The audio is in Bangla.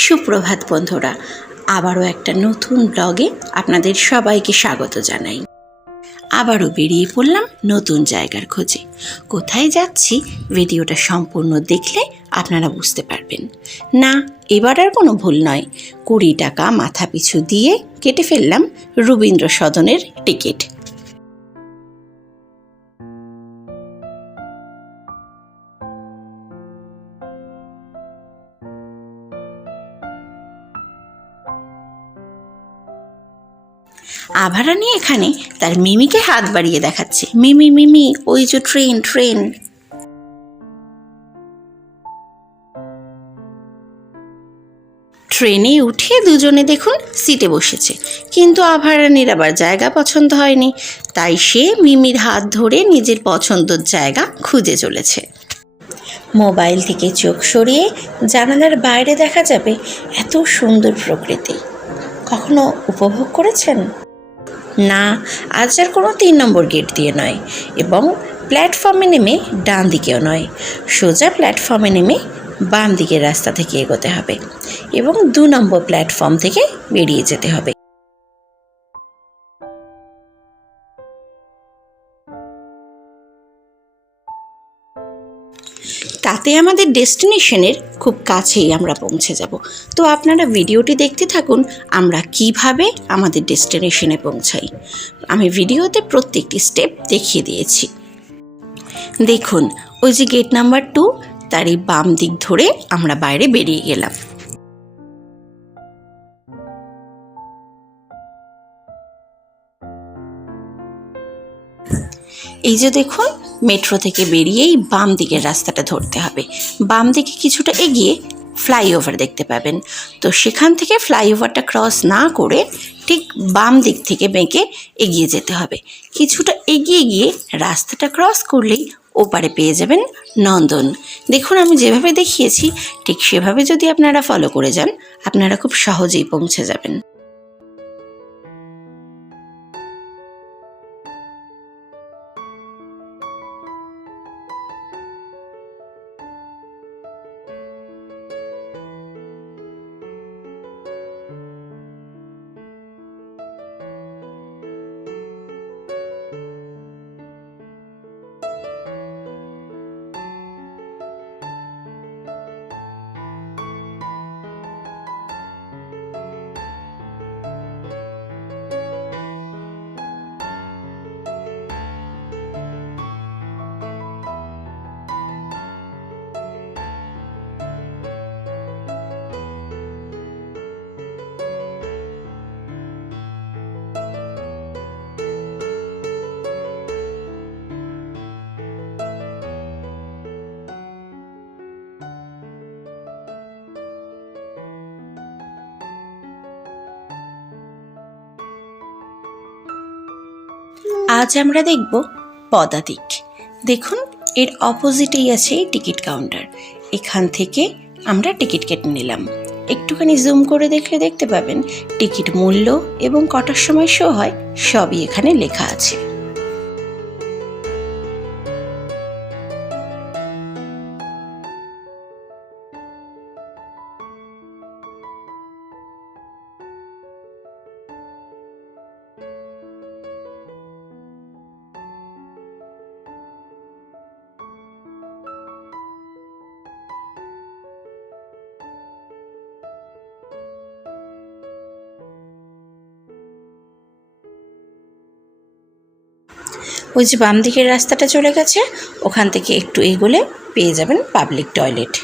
সুপ্রভাত বন্ধুরা, আবারও একটা নতুন ব্লগে আপনাদের সবাইকে স্বাগত জানাই। আবারও বেরিয়ে পড়লাম নতুন জায়গার খোঁজে। কোথায় যাচ্ছি ভিডিওটা সম্পূর্ণ দেখলে আপনারা বুঝতে পারবেন। না, এবার আর কোনো ভুল নয়, 20 টাকা মাথা পিছু দিয়ে কেটে ফেললাম রবীন্দ্র সদনের টিকিট। আভারানি এখানে তার মিমিকে হাত বাড়িয়ে দেখাচ্ছে, মিমি মিমি ওই যে ট্রেন ট্রেন। ট্রেনে উঠে দুজনে দেখুন সিটে বসেছে, কিন্তু আভারানির আবার জায়গা পছন্দ হয়নি, তাই সে মিমির হাত ধরে নিজের পছন্দের জায়গা খুঁজে চলেছে। মোবাইল থেকে চোখ সরিয়ে জানালার বাইরে দেখা যাবে এত সুন্দর প্রকৃতি। কখনো উপভোগ করেছেন? না, আজ আর কোনো 3 নম্বর গেট দিয়ে নয়, এবং প্ল্যাটফর্মে নেমে ডান দিকেও নয়, সোজা প্ল্যাটফর্মে নেমে বাম দিকের রাস্তা থেকে এগোতে হবে এবং 2 নম্বর প্ল্যাটফর্ম থেকে বেরিয়ে যেতে হবে। তাতে আমাদের ডেস্টিনেশনের খুব কাছেই আমরা পৌঁছে যাব। তো আপনারা ভিডিওটি দেখতে থাকুন, আমরা কিভাবে আমাদের ডেস্টিনেশনে পৌঁছাই। আমি ভিডিওতে প্রত্যেকটি স্টেপ দেখিয়ে দিয়েছি। দেখুন, ওই যে গেট নাম্বার 2, তারই বাম দিক ধরে আমরা বাইরে বেরিয়ে গেলাম। এই যে দেখুন, মেট্রো থেকে বেরিয়েই বাম দিকের রাস্তাটা ধরতে হবে। বাম দিকে কিছুটা এগিয়ে ফ্লাইওভার দেখতে পাবেন, তো সেখান থেকে ফ্লাইওভারটা ক্রস না করে ঠিক বাম দিক থেকে বেঁকে এগিয়ে যেতে হবে। কিছুটা এগিয়ে গিয়ে রাস্তাটা ক্রস করলেই ওপারে পেয়ে যাবেন নন্দন। দেখুন, আমি যেভাবে দেখিয়েছি ঠিক সেভাবে যদি আপনারা ফলো করে যান, আপনারা খুব সহজেই পৌঁছে যাবেন। আজ আমরা দেখব পদাতিক। দেখুন, এর অপোজিটেই আছে টিকিট কাউন্টার। এখান থেকে আমরা টিকিট কেটে নিলাম। একটুখানি জুম করে দেখলে দেখতে পাবেন টিকিট মূল্য এবং কটার সময় শো হয় সবই এখানে লেখা আছে। ওই যে বাম দিকের রাস্তাটা চলে গেছে, ওখান থেকে একটু এগোলে পেয়ে যাবেন পাবলিক টয়লেট।